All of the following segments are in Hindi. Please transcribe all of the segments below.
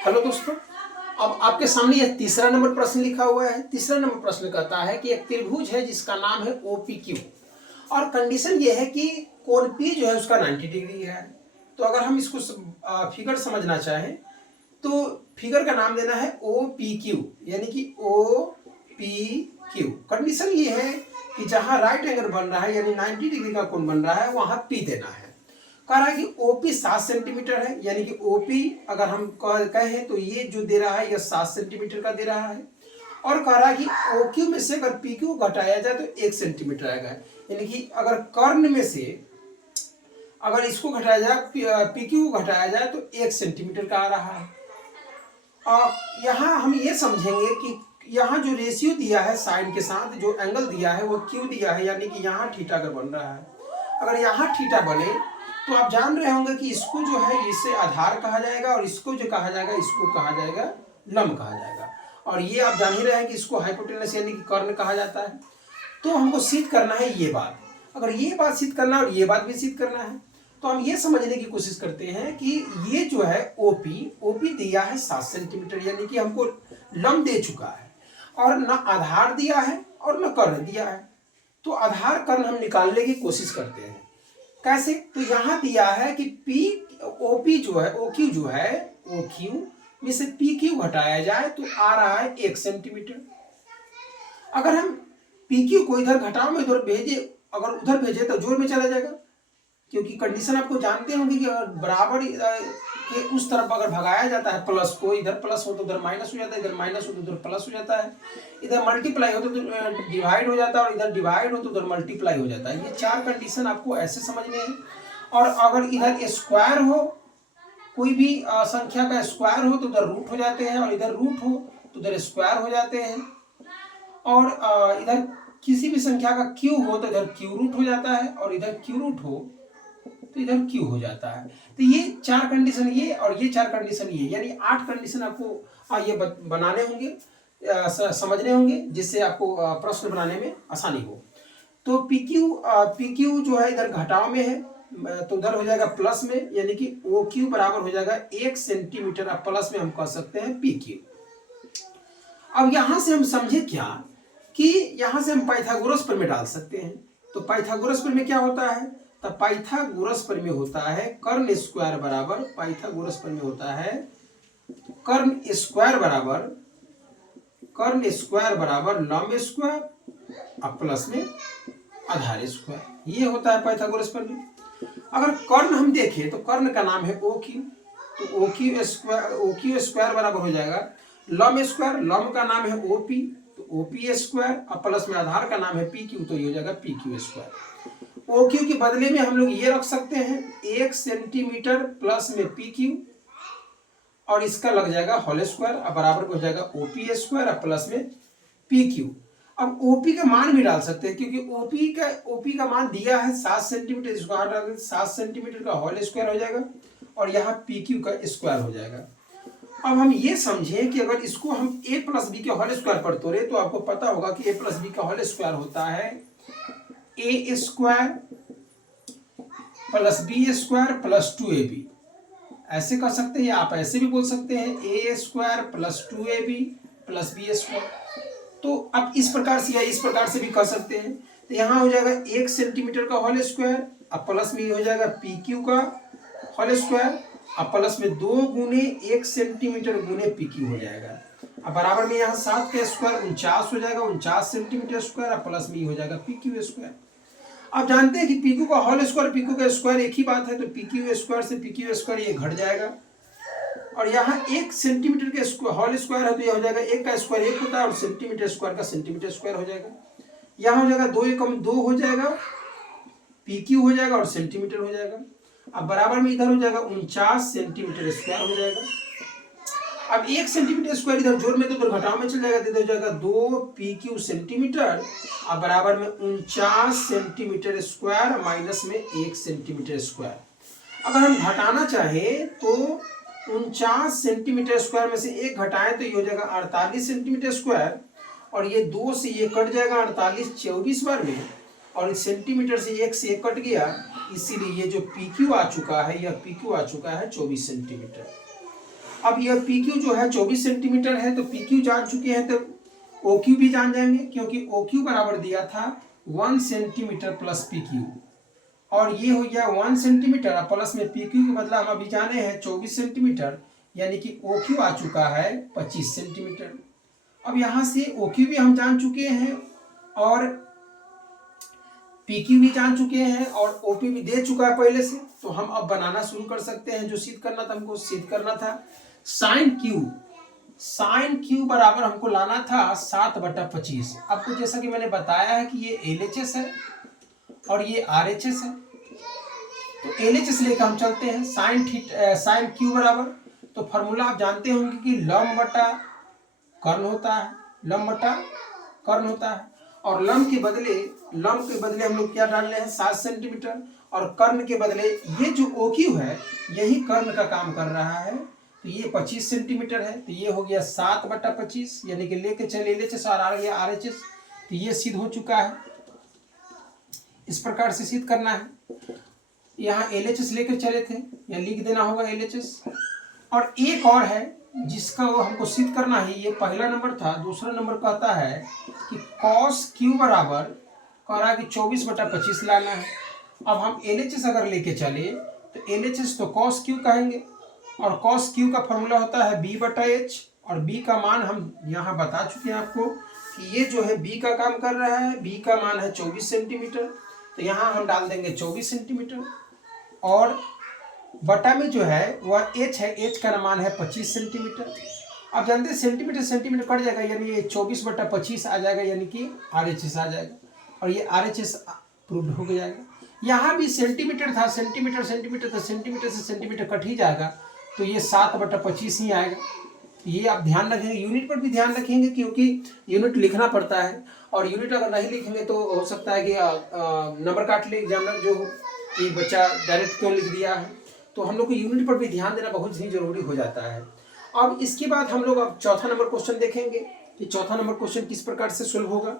हेलो दोस्तों, अब आपके सामने यह तीसरा नंबर प्रश्न लिखा हुआ है। तीसरा नंबर प्रश्न कहता है कि एक त्रिभुज है जिसका नाम है OPQ और कंडीशन ये है कि कोण P जो है उसका 90 डिग्री है। तो अगर हम इसको फिगर समझना चाहें तो फिगर का नाम देना है OPQ, यानी कि OPQ। कंडीशन ये है कि जहां राइट एंगल बन रहा है यानी 90 डिग्री का कोण बन रहा है वहां P देना है। कह रहा है कि OP 7 सेंटीमीटर है, यानी कि OP अगर हम कहें तो ये जो दे रहा है यह 7 सेंटीमीटर का दे रहा है। और कह रहा है कि OQ में से अगर PQ घटाया जाए तो 1 सेंटीमीटर आएगा, यानी कि अगर कर्ण में से अगर इसको घटाया जाए PQ को घटाया जाए तो 1 सेंटीमीटर का आ रहा है। और यहाँ हम ये समझेंगे कि यहाँ जो रेशियो दिया है साइन के साथ, जो एंगल दिया है वो Q दिया है, यानी कि यहाँ थीटा अगर बन रहा है, अगर यहाँ थीटा बने तो आप जान रहे होंगे कि इसको जो है इसे आधार कहा जाएगा और इसको जो कहा जाएगा इसको कहा जाएगा लंब कहा जाएगा। और ये आप जान ही रहे हैं कि इसको हाइपोटेनस यानी कि कर्ण कहा जाता है। तो हमको सिद्ध करना है ये बात। अगर ये बात सिद्ध करना है और ये बात भी सिद्ध करना है तो हम ये समझने की कोशिश करते हैं कि ये जो है OP दिया है 7 सेंटीमीटर, यानी कि हमको लंब दे चुका है और न आधार दिया है और न कर्ण दिया है। तो आधार कर्ण हम निकालने की कोशिश करते हैं। कैसे? तो यहां दिया है कि OQ जो है OQ में से PQ घटाया जाए तो आ रहा है 1 सेंटीमीटर। अगर हम PQ को इधर घटाओ में उधर भेजे, अगर उधर भेजे तो जोड़ में चला जाएगा, क्योंकि कंडीशन आपको जानते होंगे कि अगर बराबर के उस तरफ अगर भगाया जाता है प्लस को, इधर प्लस हो तो उधर माइनस हो जाता है, इधर माइनस हो तो उधर प्लस हो जाता है, इधर मल्टीप्लाई हो तो डिवाइड हो जाता है और इधर डिवाइड हो तो उधर मल्टीप्लाई हो जाता है। ये 4 कंडीशन आपको ऐसे समझने हैं। और अगर इधर स्क्वायर हो, कोई भी संख्या का स्क्वायर हो तो उधर रूट हो जाते हैं और इधर रूट हो तो उधर स्क्वायर हो जाते हैं। और इधर किसी भी संख्या का क्यू हो तो इधर क्यू रूट हो जाता है और इधर क्यू रूट हो तो इधर क्यू हो जाता है। तो ये 4 कंडीशन ये और ये 4 कंडीशन ये, यानी 8 कंडीशन आपको ये बनाने होंगे, समझने होंगे, जिससे आपको प्रश्न बनाने में आसानी हो। तो PQ जो है इधर घटाव में है तो उधर हो जाएगा प्लस में, यानी कि OQ बराबर हो जाएगा 1 सेंटीमीटर। अब प्लस में हम कह सकते हैं PQ। अब यहां से हम समझे क्या कि यहां से हम पाइथागोरस प्रमेय डाल सकते हैं। तो पाइथागोरस प्रमेय क्या होता है? तो पाइथागोरस प्रमेय होता है कर्ण स्क्वायर बराबर, पाइथागोरस प्रमेय होता है कर्ण स्क्वायर बराबर लंब स्क्वायर और प्लस में आधार स्क्वायर। ये होता है पाइथागोरस प्रमेय। अगर कर्ण हम देखें तो कर्ण का नाम है OQ, तो OQ स्क्वायर बराबर हो जाएगा लंब स्क्वायर, लंब का नाम है OP तो OP स्क्वायर और प्लस में आधार का नाम है PQ तो ये हो जाएगा PQ स्क्वायर। OQ के बदले में हम लोग ये रख सकते हैं 1 सेंटीमीटर प्लस में PQ और इसका लग जाएगा होल स्क्वायर और बराबर हो जाएगा OP स्क्वायर और प्लस में PQ। अब OP का मान भी डाल सकते हैं क्योंकि OP का मान दिया है 7 सेंटीमीटर, इसको हटा डाल 7 सेंटीमीटर का होल स्क्वायर हो जाएगा और यहाँ PQ का स्क्वायर हो जाएगा। अब हम ये समझें कि अगर इसको हम A प्लस बी के होल स्क्वायर पर तोड़े तो आपको पता होगा कि A प्लस बी का होल स्क्वायर होता है A square plus B square plus 2AB। ऐसे कर सकते हैं, आप ऐसे भी बोल सकते हैं A square plus 2AB plus B square. तो अब इस प्रकार से या इस प्रकार से भी कर सकते हैं। तो यहाँ हो जाएगा 1 सेंटीमीटर का होल स्क्वायर अब प्लस में हो जाएगा PQ का होल स्क्वायर अब प्लस में 2 गुने 1 सेंटीमीटर गुने PQ हो जाएगा। अब बराबर में यहाँ 7 का स्क्वायर 49 हो जाएगा, 49 सेंटीमीटर स्क्वायर अब प्लस में हो जाएगा PQ स्क्वायर। आप जानते हैं कि PQ का होल स्क्वायर PQ का स्क्वायर एक ही बात है, तो PQ स्क्वायर से PQ स्क्वायर ये घट जाएगा और यहाँ 1 सेंटीमीटर के होल स्क्वायर है तो यह हो जाएगा 1 का स्क्वायर 1 होता है और सेंटीमीटर स्क्वायर का सेंटीमीटर स्क्वायर हो जाएगा। यहाँ हो जाएगा 2 एकम 2 हो जाएगा, PQ हो जाएगा और सेंटीमीटर हो जाएगा। अब बराबर में इधर हो जाएगा 49 सेंटीमीटर स्क्वायर हो जाएगा। अब 1 सेंटीमीटर स्क्वायर इधर जोड़ में तो उधर घटाव में चल जाएगा, तो इधर हो जाएगा 2 PQ सेंटीमीटर और बराबर में 49 सेंटीमीटर स्क्वायर माइनस में 1 सेंटीमीटर स्क्वायर। अगर हम घटाना चाहें तो 49 सेंटीमीटर स्क्वायर में से 1 घटाएं तो ये हो जाएगा 48 सेंटीमीटर स्क्वायर और ये 2 से ये कट जाएगा 48 24 बार में और सेंटीमीटर से 1 से 1 कट गया, इसीलिए ये जो PQ आ चुका है यह PQ आ चुका है 24 सेंटीमीटर। अब यह पी क्यू जो है 24 सेंटीमीटर है, तो पी क्यू जान चुके हैं, तो ओ क्यू भी जान जाएंगे, क्योंकि ओ क्यू बराबर दिया था 1 सेंटीमीटर प्लस पी क्यू, और ये हो गया 1 सेंटीमीटर और प्लस में पी क्यू के बदला हम अभी जाने हैं 24 सेंटीमीटर, यानी कि ओ क्यू आ चुका है 25 सेंटीमीटर। अब यहाँ से ओ क्यू भी हम जान चुके हैं और पी क्यू भी जान चुके हैं और ओ पी भी दे चुका है पहले से, तो हम अब बनाना शुरू कर सकते हैं। जो सिद्ध करना था हमको सिद्ध करना था साइन क्यू बराबर हमको लाना था 7/25। आपको जैसा कि मैंने बताया है कि ये LHS है और ये RHS है, तो LHS लेकर हम चलते हैं। साइन क्यू बराबर, तो फॉर्मूला आप जानते होंगे कि लंब बटा कर्ण होता है, और लंब के बदले हम लोग क्या डाल रहे हैं 7 सेंटीमीटर, और कर्ण के बदले ये जो OQ है यही कर्ण का काम कर रहा है, तो ये 25 सेंटीमीटर है, तो ये हो गया 7/25, यानी कि लेके चले LHS और आ गया RHS, तो ये सिद्ध हो चुका है। इस प्रकार से सिद्ध करना है। यहाँ LHS लेकर चले थे, या लिख देना होगा LHS। और एक और है जिसका वो हमको सिद्ध करना है, ये पहला नंबर था। दूसरा नंबर कहता है कि cos Q बराबर कह रहा है कि 24/25 लाना है। अब हम LHS अगर लेके चले तो LHS तो cos Q कहेंगे, और cos Q का फॉर्मूला होता है B/H, और B का मान हम यहाँ बता चुके हैं आपको कि ये जो है B का काम कर रहा है। B का मान है 24 सेंटीमीटर, तो यहाँ हम डाल देंगे 24 सेंटीमीटर, और बटा में जो है वह H है, H का मान है 25 सेंटीमीटर। अब जानते हैं सेंटीमीटर कट जाएगा, यानी ये 24/25 आ जाएगा, यानी कि RHS आ जाएगा, और ये RHS प्रूव्ड हो जाएगा। यहाँ भी सेंटीमीटर था, सेंटीमीटर तो सेंटीमीटर से सेंटीमीटर कट ही जाएगा, तो ये 7/25 ही आएगा। ये आप ध्यान रखेंगे, यूनिट पर भी ध्यान रखेंगे, क्योंकि यूनिट लिखना पड़ता है, और यूनिट अगर नहीं लिखेंगे तो हो सकता है कि नंबर काट ले एग्जामिनर, जो कि बच्चा डायरेक्ट क्यों लिख दिया है। तो हम लोग को यूनिट पर भी ध्यान देना बहुत ही जरूरी हो जाता है। अब इसके बाद हम लोग अब चौथा नंबर क्वेश्चन देखेंगे कि चौथा नंबर क्वेश्चन किस प्रकार से सोल्व होगा।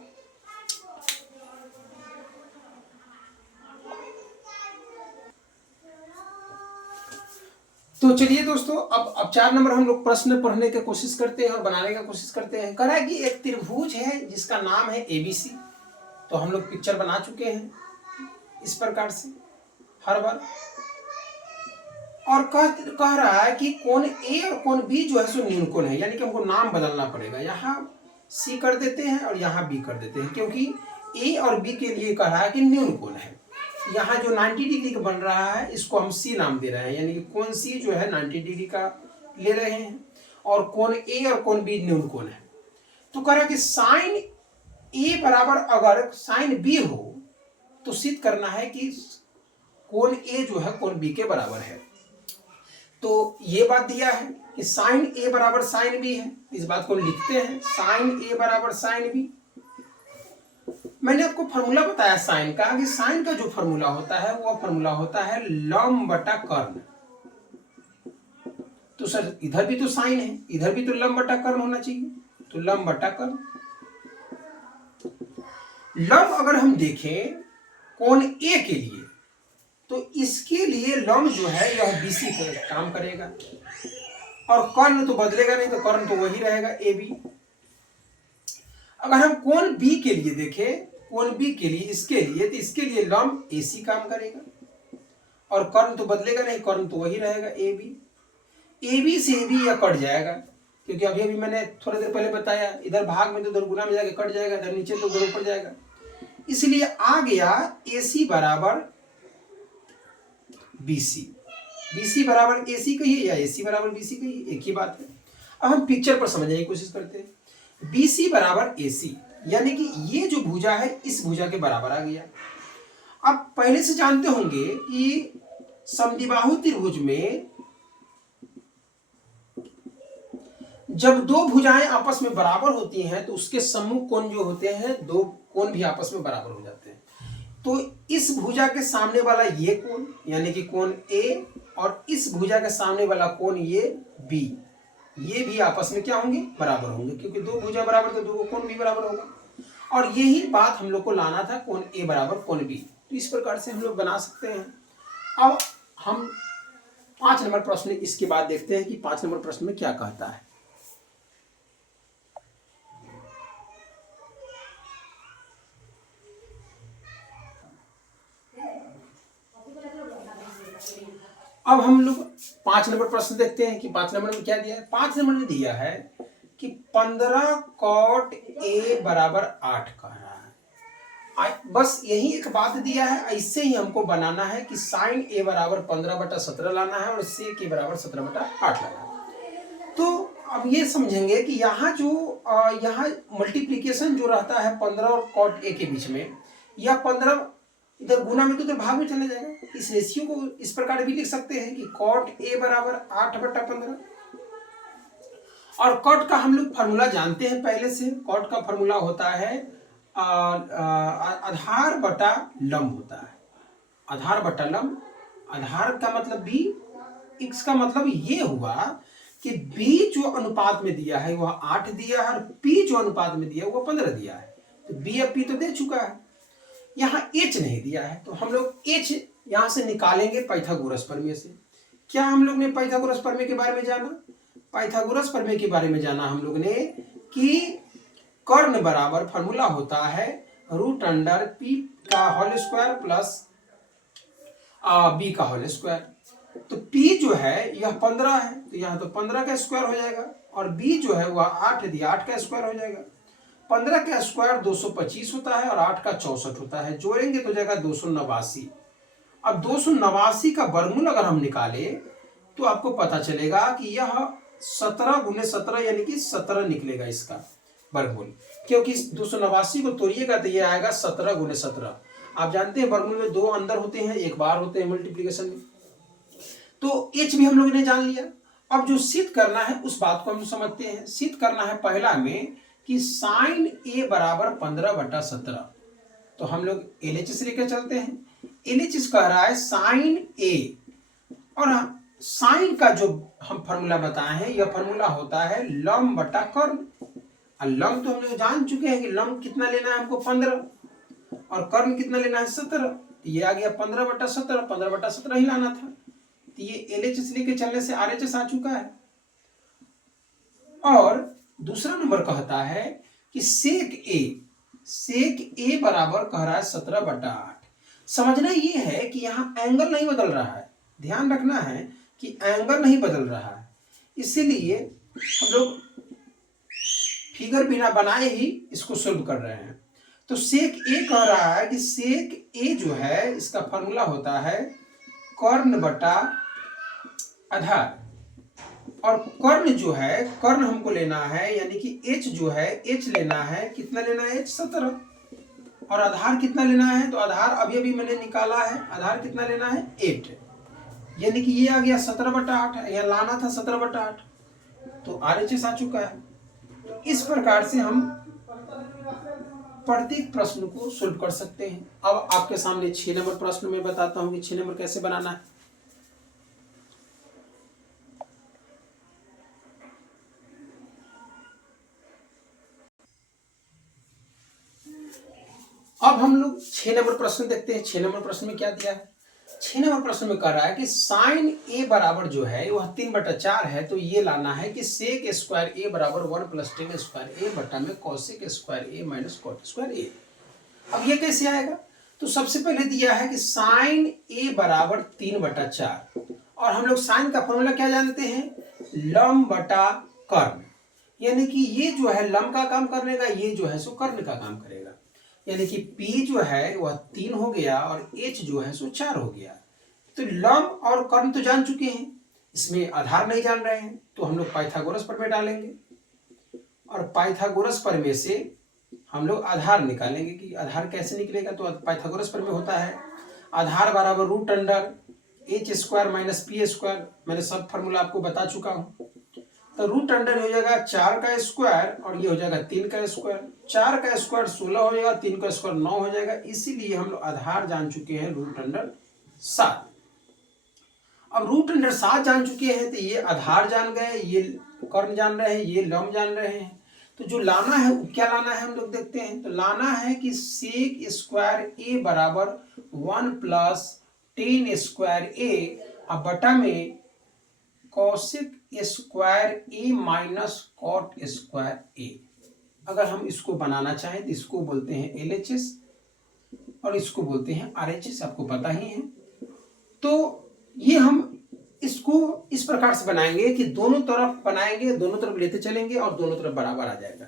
तो चलिए दोस्तों, अब 4 नंबर हम लोग प्रश्न पढ़ने की कोशिश करते हैं और बनाने का कोशिश करते हैं। कह रहा है कि एक त्रिभुज है जिसका नाम है ABC, तो हम लोग पिक्चर बना चुके हैं इस प्रकार से हर बार, और कह रहा है कि कोण A और कोण B जो है सो न्यून कोण है, यानी कि हमको नाम बदलना पड़ेगा। यहाँ C कर देते हैं और यहाँ B कर देते हैं, क्योंकि A और B के लिए कह रहा है कि न्यून कोण है। यहाँ जो 90 डिग्री का बन रहा है इसको हम C नाम दे रहे हैं, यानी कि कोण C जो है 90 डिग्री का ले रहे हैं, और कोण A और कोण B न्यून कोण है। तो कह रहा है कि साइन A बराबर अगर साइन B हो तो सिद्ध करना है कि कोण A जो है कोण B के बराबर है। तो ये बात दिया है कि साइन A बराबर साइन B है, इस बात को लिखते हैं, साइन A बराबर साइन B। मैंने आपको फॉर्मूला बताया साइन का, कि साइन का जो फॉर्मूला होता है वह फॉर्मूला होता है लंब बटा कर्ण। तो सर इधर भी तो साइन है, इधर भी तो लंब बटा कर्ण होना चाहिए, तो लंब बटा कर्ण। लंब अगर हम देखें कोण A के लिए, तो इसके लिए लंब जो है यह BC पर काम करेगा, और कर्ण तो बदलेगा नहीं, तो कर्ण तो वही रहेगा AB। अगर हम कोण B के लिए देखें, कोण B के लिए इसके लिए, तो इसके लिए लंब AC काम करेगा, और कर्ण तो बदलेगा नहीं, कर्ण तो वही रहेगा AB। AB से AB यह कट जाएगा, क्योंकि अभी अभी मैंने थोड़ी देर पहले बताया, इधर भाग में तो उधर गुना में जाके कट जाएगा, इधर नीचे तो उधर ऊपर जाएगा, इसलिए आ गया AC बराबर BC। BC बराबर AC कहिए या AC बराबर BC कहिए, एक ही बात है। अब हम पिक्चर पर समझने की कोशिश करते हैं। BC बराबर AC, यानी कि ये जो भुजा है इस भुजा के बराबर आ गया। आप पहले से जानते होंगे कि समद्विबाहु त्रिभुज में जब दो भुजाएं आपस में बराबर होती हैं तो उसके सम्मुख कोण जो होते हैं, दो कोण भी आपस में बराबर हो जाते हैं। तो इस भुजा के सामने वाला ये कोण यानी कि कोण A, और इस भुजा के सामने वाला कोण ये B, ये भी आपस में क्या होंगे, बराबर होंगे, क्योंकि दो भुजा बराबर तो दो कोण भी बराबर होगा। और यही बात हम लोग को लाना था, कोण A बराबर कोण B। तो इस प्रकार से हम लोग बना सकते हैं। अब हम 5 नंबर प्रश्न इसके बाद देखते हैं कि 5 नंबर प्रश्न में क्या कहता है। अब हम लोग 5 नंबर प्रश्न देखते हैं कि 5 नंबर में क्या दिया है। 5 नंबर में दिया है कि 15 कॉट ए बराबर 8 कह रहा है। बस यही एक बात दिया है, ऐसे ही हमको बनाना है कि साइन ए बराबर 15/17 लाना है और सेक ए बराबर 17/8 लाना है। तो अब ये समझेंगे कि यहाँ जो यहाँ मल्टीप्लीकेशन जो रहता है 15 और कॉट ए के बीच में, या 15 इधर गुना में तो भाग में चले जाएगा। इस रेशियो को इस प्रकार भी लिख सकते हैं कि कॉट ए बराबर 8/15। और कॉट का हम लोग फार्मूला जानते हैं पहले से। कॉट का फार्मूला होता है आधार बटा लंब होता है। आधार बटा लंब, आधार का मतलब बी, एक्स का मतलब ये हुआ कि बी जो अनुपात में दिया है वह 8 दिया है और पी जो अनुपात में दिया है वह 15 दिया है। तो बी अब पी तो दे चुका है, यहाँ एच नहीं दिया है। तो हम लोग एच यहां से निकालेंगे पाइथागोरस प्रमेय से। क्या हम लोग ने पाइथागोरस प्रमेय के बारे में जाना? पाइथागोरस प्रमेय के बारे में जाना हम लोग ने कि कर्ण बराबर फॉर्मूला होता है √अंडर पी का होल स्क्वायर प्लस बी का होल स्क्वायर। तो p जो है यह 15 है, तो यहाँ तो 15 का स्क्वायर हो जाएगा, और b जो है वह 8 दिया, 8 का स्क्वायर हो जाएगा। 15 का स्क्वायर 225 होता है और 8 का 64 होता है, जोड़ेंगे तो जाएगा 289। अब 289 का वर्गमूल अगर हम निकाले तो आपको पता चलेगा कि यह 17 × 17 यानी कि 17 निकलेगा इसका वर्गमूल, क्योंकि 289 को तोड़िएगा तो ये आएगा 17 × 17। आप जानते हैं वर्गमूल में 2 अंदर होते हैं, एक बार होते हैं मल्टीप्लीकेशन में। तो एच भी हम लोग ने जान लिया। अब जो सिद्ध करना है उस बात को हम समझते हैं। सिद्ध करना है पहला में कि साइन ए बराबर 15/17। तो हम लोग LHS लेकर चलते हैं। LHS कह रहा है साइन ए, और साइन का जो हम फॉर्मूला बताए हैं यह फॉर्मूला होता है लंब बटा कर्ण। लंब तो हम लोग जान चुके हैं कि लंब कितना लेना है हमको 15, और कर्ण कितना लेना है 17। ये आ गया 15/17, 15/17 ही लाना था। तो ये LHS लेके चलने से RHS आ चुका है। और दूसरा नंबर कहता है कि सेक ए बराबर कह रहा है 17/8। समझना ये है कि यहाँ एंगल नहीं बदल रहा है, ध्यान रखना है कि एंगल नहीं बदल रहा है, इसीलिए हम लोग फिगर बिना बनाए ही इसको सोल्व कर रहे हैं। तो सेक ए कह रहा है कि सेक ए जो है इसका फॉर्मूला होता है कर्ण बटा आधार, और कर्ण जो है, कर्ण हमको लेना है यानी कि एच जो है, एच लेना है, कितना लेना है एच 17, और आधार कितना लेना है, तो आधार अभी अभी मैंने निकाला है, आधार कितना लेना है 8, यानी कि ये आ गया 17/8, यह लाना था 17/8, तो RHS आ चुका है। तो इस प्रकार से हम प्रत्येक प्रश्न को सोल्व कर सकते हैं। अब आपके सामने 6 नंबर प्रश्न में बताता हूं कि 6 नंबर कैसे बनाना है। अब हम लोग 6 नंबर प्रश्न देखते हैं। 6 नंबर प्रश्न में क्या दिया है। 6 नंबर प्रश्न में कह रहा है कि साइन ए बराबर जो है वह 3/4 है, तो ये लाना है कि सेक स्क्वायर ए बराबर 1 + टेन स्क्वायर ए बटा में कॉसेक स्क्वायर ए माइनस कॉट स्क्वायर ए। अब ये कैसे आएगा, तो सबसे पहले दिया है कि साइन ए बराबर 3/4, और हम लोग साइन का फॉर्मूला क्या जानते हैं, लंब बटा कर्ण, यानी कि ये जो है लंब का काम करने का, ये जो है सो कर्ण का काम करेगा, यानी कि P जो है वह 3 हो गया और H जो है सो 4 हो गया। तो लंब और कर्ण तो जान चुके हैं, इसमें आधार नहीं जान रहे हैं, तो हम लोग पाइथागोरस प्रमेय डालेंगे, और पाइथागोरस प्रमेय से हम लोग आधार निकालेंगे कि आधार कैसे निकलेगा। तो पाइथागोरस प्रमेय होता है आधार बराबर √H² - P²। मैंने सब फॉर्मूला आपको बता चुका हूं। तो √अंडर हो जाएगा 4 का स्क्वायर, और ये हो जाएगा 3 का स्क्वायर। 4 का स्क्वायर 16 हो जाएगा, 3 का स्क्वायर 9 हो जाएगा, इसीलिए हम लोग आधार जान चुके हैं √7। अब √7 जान चुके हैं तो ये आधार जान गए, ये कर्ण जान रहे हैं, ये लंब जान रहे हैं। तो जो लाना है वो क्या लाना है हम लोग देखते हैं। तो लाना है कि सेक स्क्वायर ए बराबर 1 + टेन स्क्वायर ए, अब बटा में कॉसेक स्क्वायर ए माइनस कॉट स्क्वायर ए। अगर हम इसको बनाना चाहें तो इसको बोलते हैं LHS और इसको बोलते हैं RHS, आपको पता ही है। तो ये हम इसको इस प्रकार से बनाएंगे कि दोनों तरफ बनाएंगे, दोनों तरफ लेते चलेंगे और दोनों तरफ बराबर आ जाएगा।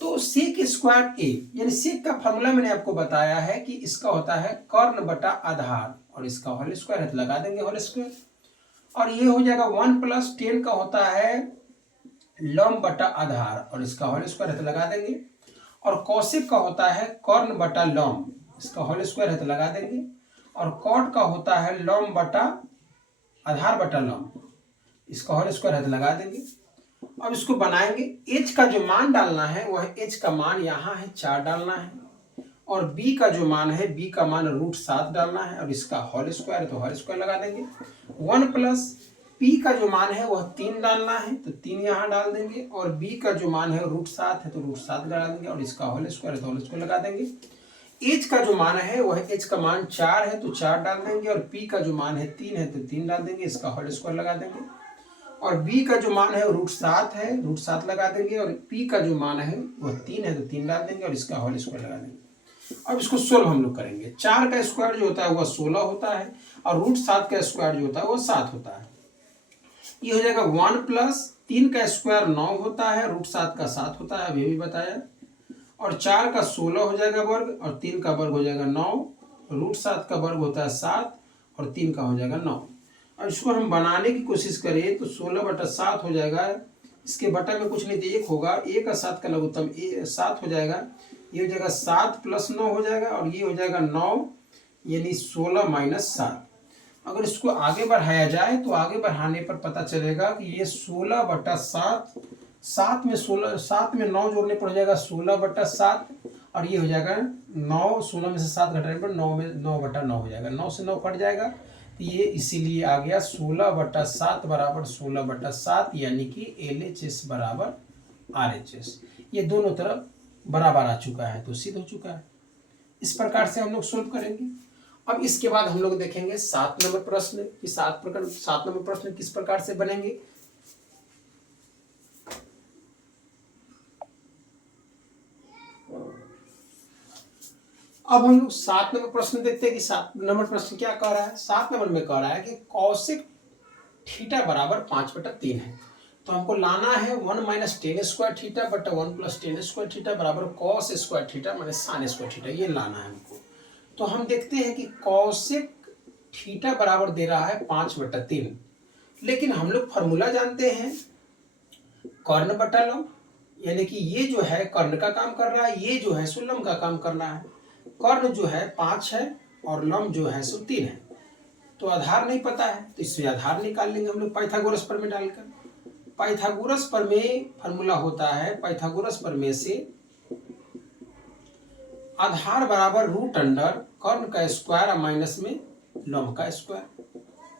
तो सेक स्क्वायर ए, यानी सेक का फॉर्मूला मैंने आपको बताया है कि इसका होता है कर्ण बटा आधार और इसका होल स्क्वायर है तो लगा देंगे होल स्क्वायर। और ये हो जाएगा 1 + 10 का होता है लंब बटा आधार और इसका होल स्क्वायर है तो लगा देंगे। और कौशिक का होता है कर्ण बटा लंब, इसका होल स्क्वायर है तो लगा देंगे। और कॉट का होता है लंब बटा आधार बटा लंब, इसका होल स्क्वायर है तो लगा देंगे। अब इसको बनाएंगे। एच का जो मान डालना है वह एच का मान यहाँ है 4 डालना है और बी का जो मान है बी का मान √7 डालना है और इसका होल स्क्वायर है तो होल स्क्वायर लगा देंगे। 1 + पी का जो मान है वह 3 डालना है तो 3 यहाँ डाल देंगे और बी का जो मान है √7 है तो √7 डाल देंगे और इसका होल स्क्वायर है तो होल स्क्वायर लगा देंगे। एच का जो मान है वह एच का मान 4 है तो 4 डाल देंगे और पी का जो मान है 3 है तो 3 डाल देंगे, इसका होल स्क्वायर लगा देंगे। और बी का जो मान है √7 है, √7 लगा देंगे और पी का जो मान है वह 3 है तो 3 डाल देंगे और इसका होल स्क्वायर लगा देंगे। अब इसको सोल्व हम लोग करेंगे। 4 का स्क्वायर जो होता है वह 16 होता है और √7 का स्क्वायर जो होता है वह 7 होता है। ये हो जाएगा 1 + 3 का स्क्वायर 9 होता है, √7 का 7 होता है, अभी भी बताया। और 4 का 16 हो जाएगा वर्ग और 3 का वर्ग हो जाएगा 9, √7 का वर्ग होता है 7 और 3 का हो जाएगा 9। और इसको हम बनाने की कोशिश करें तो 16/7 हो जाएगा, इसके बटा में कुछ नहीं तो 1 होगा, 1 और 7 का लघुत्तम 7 हो जाएगा। ये हो जाएगा 7 + 9 हो जाएगा और ये हो जाएगा 9, यानी 16 - 7। अगर इसको आगे बढ़ाया जाए तो आगे बढ़ाने पर पता चलेगा कि ये 16/7, 7 में 9 जोड़ने पर हो जाएगा 16/7 और ये हो जाएगा 9, 16 में से 7 घटाने पर 9 में 9/9 हो जाएगा, 9 से 9 कट जाएगा तो ये इसीलिए आ गया 16/7 बराबर 16/7, यानी कि LHS बराबर RHS। ये दोनों तरफ बराबर आ चुका है तो सिद्ध हो चुका है। इस प्रकार से हम लोग सोल्व करेंगे। अब इसके बाद हम लोग देखेंगे 7 नंबर प्रश्न कि 7 नंबर प्रश्न किस प्रकार से बनेंगे। अब हम लोग 7 नंबर प्रश्न देखते हैं कि 7 नंबर प्रश्न क्या कह रहा है। 7 नंबर में कह रहा है कि कौशिक थीटा बराबर 5/3 है तो हमको लाना है 1 - 10 स्क्वायर थीटा बटा 1 + 10 स्क्वायर थीटा बराबर cos square theta minus sine square theta, ये लाना है हमको। तो हम देखते हैं कि कौशिक थीटा बराबर दे रहा है 5/3, लेकिन हम लोग फॉर्मूला जानते हैं कर्ण बटा लंब, यानी कि ये जो है कर्ण का काम कर रहा है, ये जो है सो लंब का काम करना है। कर्ण जो है 5 है और लंब जो है सो 3 है, तो आधार नहीं पता है तो इससे आधार निकाल लेंगे हम लोग पाइथागोरस प्रमेय डालकर। पाइथागोरस प्रमेय फॉर्मूला होता है, पाइथागोरस प्रमेय से आधार बराबर √अंडर कर्ण का स्क्वायर और माइनस में लंब का स्क्वायर।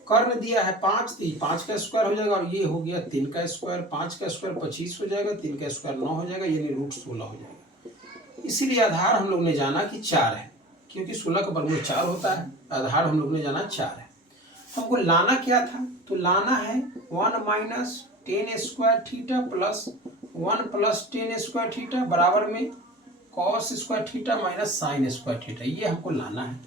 कर्ण दिया है 5 तो 5 का स्क्वायर हो जाएगा और ये हो गया 3 का स्क्वायर, 5 का स्क्वायर 25 हो जाएगा, 3 का स्क्वायर 9 हो जाएगा, यानी √16 हो जाएगा। इसीलिए आधार हम लोग ने जाना कि 4 है, क्योंकि 16 का वर्गमूल 4 होता है, आधार हम लोग ने जाना 4 है। हमको लाना क्या था, तो लाना है 1 - 10 square theta plus 1 + 10 square theta बराबर में cos square theta minus sine square theta, ये हमको लाना है।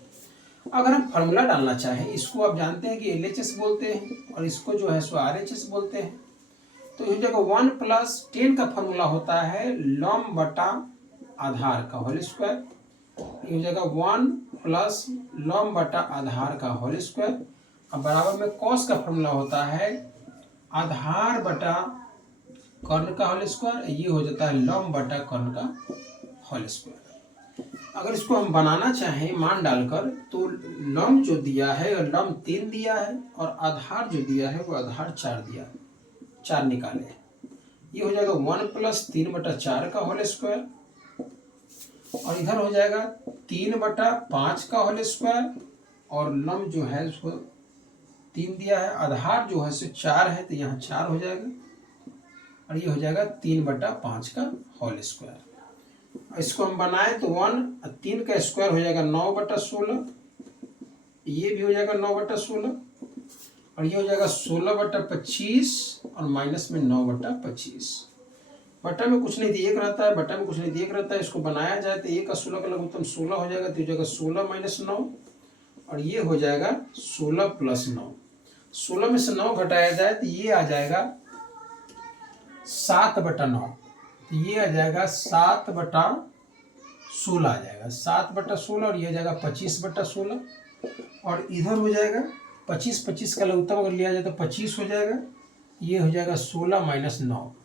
अगर हम फॉर्मूला डालना चाहें, इसको आप जानते हैं कि LHS बोलते हैं और इसको जो है सो RHS बोलते हैं। तो ये जगह 1 + 10 का फॉर्मूला होता है लंब बटा आधार का होल स्क्वायर, ये जगह 1 + लंब बटा आधार का होल स्क्वायर। अब बराबर में कॉस का फॉर्मूला होता है आधार बटा कर्ण का होल स्क्वायर, ये हो जाता है लंब बटा कर्ण का होल स्क्वायर। अगर इसको हम बनाना चाहें मान डालकर, तो लंब जो दिया है लंब 3 दिया है और आधार जो दिया है वो आधार 4 दिया है, 4 निकाले। ये हो जाएगा 1 + 3/4 का होल स्क्वायर और इधर हो जाएगा 3/5 का होल स्क्वायर और लंब जो है उसको 3 दिया है, आधार जो है सो 4 है तो यहाँ 4 हो जाएगा और ये हो जाएगा 3/5 का होल स्क्वायर। इसको हम बनाए तो 1 और 3 का स्क्वायर हो जाएगा 9/16, ये भी हो जाएगा 9/16 और ये हो जाएगा 16/25 और माइनस में 9/25। बटा में कुछ नहीं तो 1 रहता है, बटा में कुछ नहीं तो 1 रहता है। इसको बनाया जाए तो 1 और 16 का लघुत्तम 16 हो जाएगा, तो हो जाएगा 16 - 9 और ये हो जाएगा 16 + 9। 16 में से 9 घटाया जाए तो ये आ जाएगा 7/9। तो ये आ जाएगा 7/16 आ जाएगा, 7/16 और ये आ जाएगा 25/16। और इधर हो जाएगा 25 का लघुत्तम अगर लिया जाए तो 25 हो जाएगा, ये हो जाएगा 16 - 9।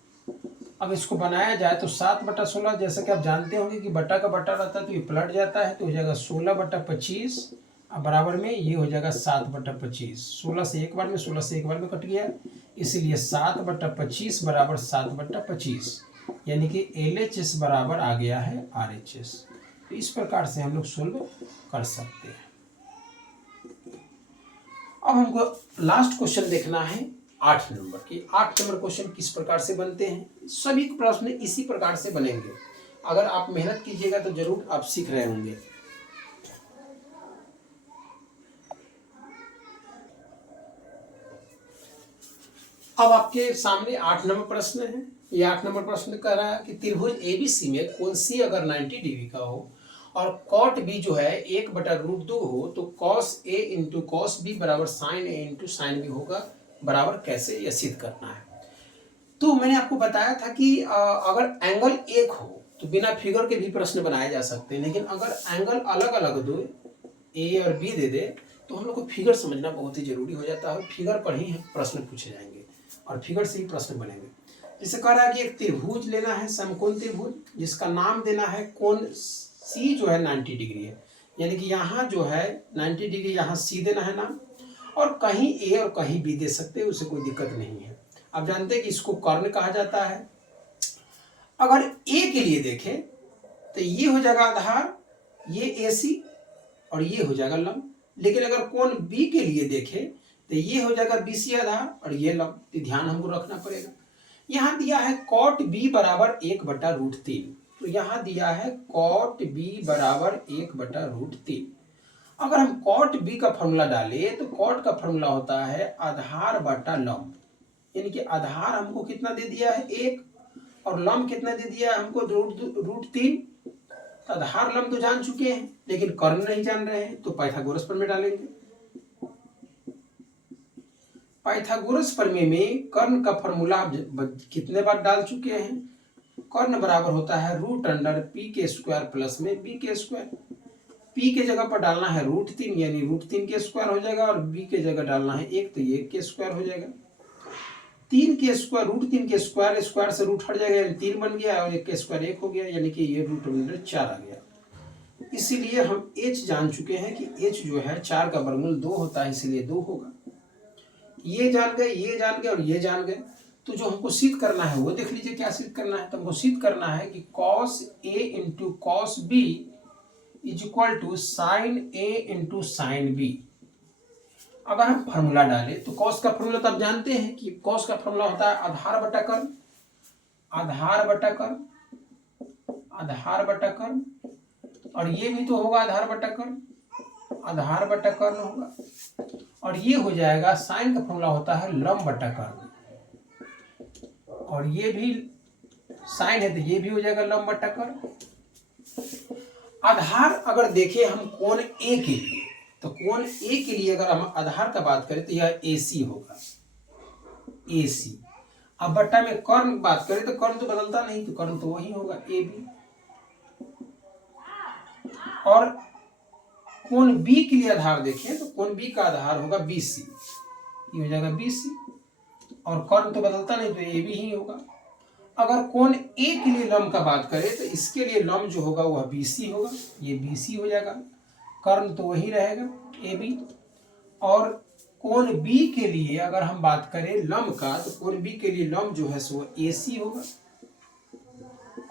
अब इसको बनाया जाए तो 7/16, जैसा कि आप जानते होंगे कि बटा का बटा रहता है तो ये पलट जाता है, तो हो जाएगा 16/25 बराबर में ये हो जाएगा 7/25। 16 से एक बार में 16 से एक बार में कट गया, इसीलिए 7/25 बराबर 7/25, यानी कि LHS बराबर आ गया है RHS। तो इस प्रकार से हम लोग सोल्व कर सकते हैं। अब हमको लास्ट क्वेश्चन देखना है 8 नंबर की। 8 नंबर क्वेश्चन किस प्रकार से बनते हैं, सभी प्रश्न इसी प्रकार से बनेंगे। अगर आप मेहनत कीजिएगा तो जरूर आप सीख रहे होंगे। अब आपके सामने 8 नंबर प्रश्न है। ये 8 नंबर प्रश्न कह रहा है कि त्रिभुज ABC में कोण C अगर 90 डिग्री का हो और कॉट B जो है 1/√2 हो, तो cos A × cos B बराबर sin A × sin B होगा बराबर कैसे, यह सिद्ध करना है। तो मैंने आपको बताया था कि अगर एंगल एक हो तो बिना फिगर के भी प्रश्न बनाए जा सकते हैं, लेकिन अगर एंगल अलग अलग दो A और B दे दे तो हम लोग को फिगर समझना बहुत ही जरूरी हो जाता है। फिगर पर ही प्रश्न पूछे जाएंगे और फिगर से ही प्रश्न बनेंगे। जैसे कह रहा है कि एक त्रिभुज लेना है, समकोण त्रिभुज, जिसका नाम देना है कोण C जो है 90 डिग्री है, यानी कि यहाँ जो है 90 डिग्री, यहाँ C देना है नाम, और कहीं A और कहीं B दे सकते हैं, उसे कोई दिक्कत नहीं है। आप जानते हैं कि इसको कर्ण कहा जाता है। अगर A के लिए देखें तो ये हो जाएगा आधार, ये AC और ये हो जाएगा लंब। लेकिन अगर कोण B के लिए देखें तो ये हो जाएगा BC आधार और ये लंब। तो ध्यान हमको रखना पड़ेगा। यहाँ दिया है cot B बराबर 1/√3, तो यहाँ दिया है cot B बराबर 1/√3। अगर हम cot B का फॉर्मूला डालें तो cot का फॉर्मूला होता है आधार बटा लंब, यानी कि आधार हमको कितना दे दिया है 1 और लंब कितना दे दिया है हमको √3। आधार लंब तो जान चुके हैं लेकिन कर्ण नहीं जान रहे हैं, तो पाइथागोरस प्रमेय डालेंगे। पाइथागोरस प्रमेय में कर्ण का फॉर्मूला कितने बार डाल चुके हैं। कर्ण बराबर होता है √p² प्लस में b के स्क्वायर। p के जगह पर डालना है √3 यानी √3 के स्क्वायर हो जाएगा, और b के जगह डालना है 1 तो ये 1 के स्क्वायर हो जाएगा। 3 के स्क्वायर √3 के स्क्वायर, स्क्वायर से रूट हट जाएगा यानी 3 बन गया, और 1 के स्क्वायर 1 हो गया, यानी कि ये √4 आ गया। इसीलिए हम h जान चुके हैं कि h जो है 4 का वर्गमूल 2 होता है, इसीलिए 2 होगा। ये जान गए, ये जान गए और ये जान गए। तो जो हमको सिद्ध करना है वो देख लीजिए क्या सिद्ध करना है। तो हमको सिद्ध करना है कि cos A × cos B = sin A × sin B। अगर हम फॉर्मूला डालें तो cos का फॉर्मूला तो आप जानते हैं कि cos का फॉर्मूला होता है आधार बटा कर्ण, आधार बटा कर्ण, आधार बटा कर्ण, और ये भी तो होगा आधार बटा कर्ण, आधार बटा कर्ण होगा, और ये हो जाएगा साइन का फॉर्मूला होता है लंब बटा कर्ण, और ये भी साइन है तो ये भी हो जाएगा लंब बटा कर्ण। आधार अगर देखें हम कोण A के लिए, तो कोण A के लिए अगर हम आधार का बात करें तो यह AC होगा, AC। अब बट्टा में कर्ण बात करें तो कर्ण तो बदलता नहीं, तो कर्ण तो वही होगा AB। और कोण B के लिए आधार देखें तो कोण B का आधार होगा BC, ये हो जाएगा BC, और कर्ण तो बदलता नहीं तो AB ही होगा। अगर कोण A के लिए लंब का बात करें तो इसके लिए लंब जो होगा वह BC होगा, ये BC हो जाएगा, कर्ण तो वही रहेगा AB। और कोण B के लिए अगर हम बात करें लंब का, तो कोण B के लिए लंब जो है सो AC होगा,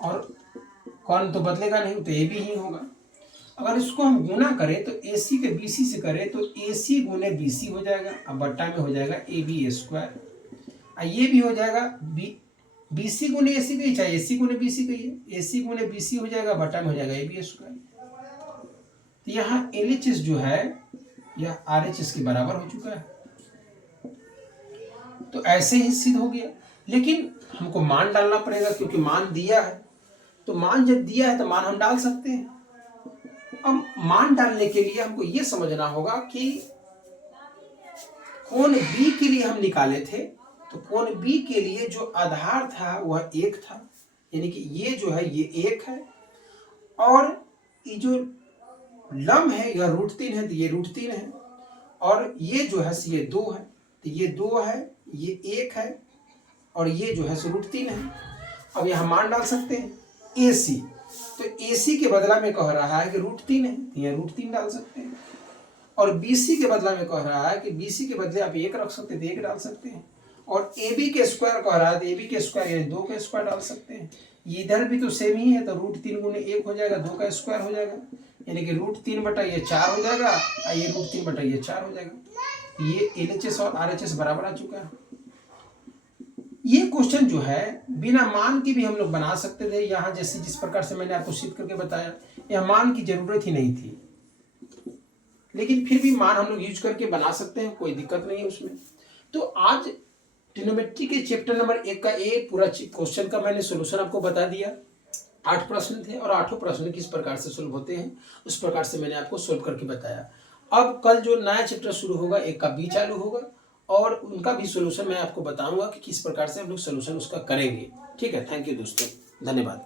और कर्ण तो बदलेगा नहीं तो AB ही होगा। अगर इसको हम गुना करें तो AC के BC से करें तो AC गुने BC हो जाएगा, अब बट्टा में हो जाएगा AB²। ये भी हो जाएगा BC गुने AC का ही, चाहे AC गुने BC का ही, AC गुने BC हो जाएगा, बट्टा में हो जाएगा AB²। तो यहाँ LHS जो है यह RHS के बराबर हो चुका है। तो ऐसे ही सिद्ध हो गया। लेकिन हमको मान डालना पड़ेगा, क्योंकि मान दिया है, तो मान जब दिया है तो मान हम डाल सकते हैं। अब मान डालने के लिए हमको ये समझना होगा कि कोण बी के लिए हम निकाले थे, तो कोण बी के लिए जो आधार था वह 1 था, यानी कि ये जो है ये 1 है, और ये जो लंब है यह √3 है, तो ये √3 है, और ये जो है ये 2 है, तो ये 2 है, ये 1 है, और ये जो है √3 है। अब यहाँ मान डाल सकते हैं AC, तो AC के बदला में कह रहा है कि √3 है, तो यहाँ √3 डाल सकते हैं। और BC के बदला में कह रहा है कि BC के बदले आप 1 रख सकते हैं, तो 1 डाल सकते हैं। और AB के स्क्वायर कह रहा है, तो AB के स्क्वायर यानी 2 का स्क्वायर डाल सकते हैं। ये इधर भी तो सेम ही है, तो √3 गुने 1 हो जाएगा, 2 का स्क्वायर हो जाएगा, यानी कि √3 बटा ये 4 हो जाएगा, और ये √3 बटा ये 4 हो जाएगा। ये LHS और RHS बराबर आ चुका है। ये क्वेश्चन जो है बिना मान के भी हम लोग बना सकते थे, यहाँ जैसे जिस प्रकार से मैंने आपको सिद्ध करके बताया, यह मान की जरूरत ही नहीं थी, लेकिन फिर भी मान हम लोग यूज करके बना सकते हैं, कोई दिक्कत नहीं है उसमें। तो आज ट्रिग्नोमेट्री के चैप्टर नंबर 1 का एक पूरा क्वेश्चन का मैंने सोल्यूशन आपको बता दिया। 8 प्रश्न थे, और 8 प्रश्न किस प्रकार से सोल्व होते हैं उस प्रकार से मैंने आपको सोल्व करके बताया। अब कल जो नया चैप्टर शुरू होगा, 1 का B चालू होगा, और उनका भी सोल्यूशन मैं आपको बताऊंगा कि किस प्रकार से हम लोग सोल्यूशन उसका करेंगे। ठीक है, थैंक यू दोस्तों, धन्यवाद।